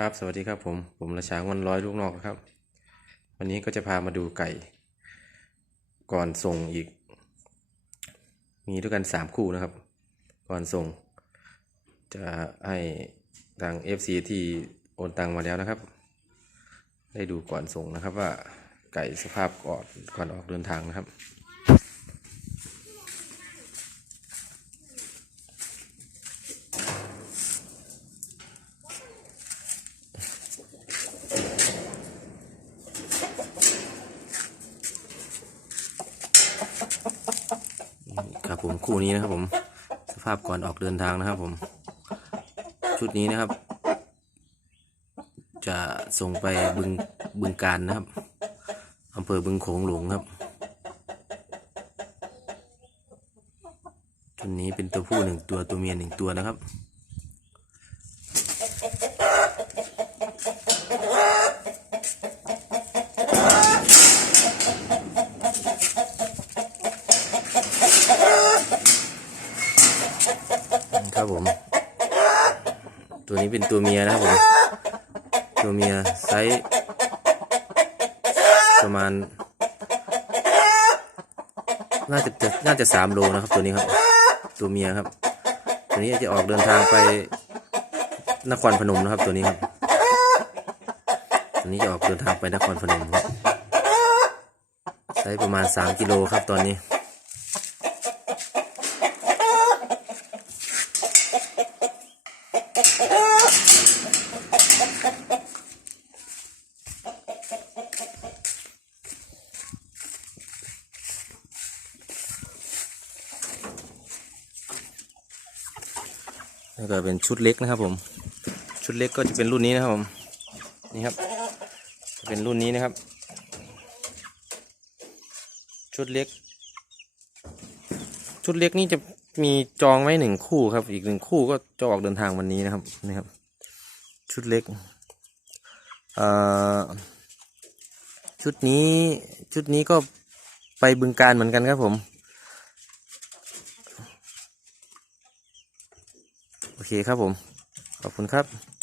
ครับ สวัสดีครับผม ผมราชางวันร้อยลูกนอกครับ วันนี้ก็จะพามาดูไก่ ก่อนส่งอีก มีด้วยกันสามคู่นะครับ ก่อนส่ง จะให้ทาง FC ที่โอนตังมาแล้วนะครับ ได้ดูก่อนส่งนะครับว่าไก่สภาพก่อนก่อนออกเดินทางนะครับ ครับผมคู่นี้นะครับผมสภาพก่อนออกเดินทางนะครับผม ชุดนี้นะครับ จะส่งไปบึงบึงการนะครับอำเภอบึงโขงหลวงครับชุดนี้เป็นตัวผู้หนึ่งตัวตัวเมียหนึ่งตัวนะครับ ครับผม ตัวนี้เป็นตัวเมียนะครับผม ตัวเมียไซส์ประมาณ น่าจะน่าจะสามโลนะครับ ตัวนี้ครับ ตัวเมียครับ ตัวนี้จะออกเดินทางไปนครพนมนะครับ ตัวนี้ครับ ตัวนี้จะออกเดินทางไปนครพนมครับไซส์ประมาณสามกิโลครับตอนนี้ แล้วก็เป็นชุดเล็กนะครับผม ชุดเล็กก็จะเป็นรุ่นนี้นะครับผม นี่ครับจะเป็นรุ่นนี้นะครับ ชุดเล็ก ชุดเล็กนี่จะ มีจองไว้หนึ่งคู่ครับ อีกหนึ่งคู่ก็จะออกเดินทางวันนี้นะครับนี่ครับ ชุดเล็กอ่อชุดนี้ชุดนี้ก็ไปบึงการเหมือนกันครับผม โอเคครับผม ขอบคุณครับ